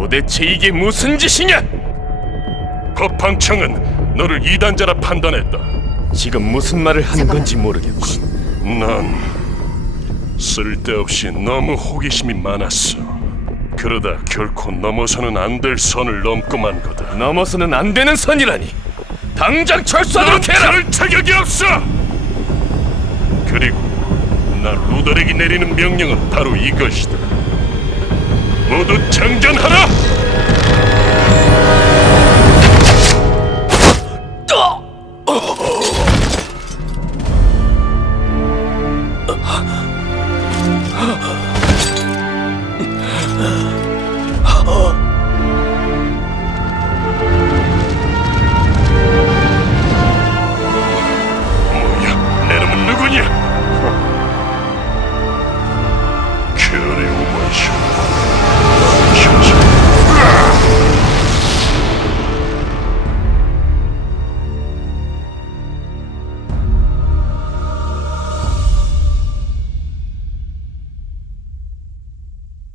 도대체 이게 무슨 짓이냐? 법황청은 너를 이단자라 판단했다. 지금 무슨 말을 하는 건지 모르겠군. 넌 쓸데없이 너무 호기심이 많았어. 그러다 결코 넘어서는 안 될 선을 넘고 만 거다. 넘어서는 안 되는 선이라니. 당장 넌 철수하도록 해라. 그럴 자격이 없어. 그리고 나 루더렉이 내리는 명령은 바로 이것이다. 모두 장전하라. Ah.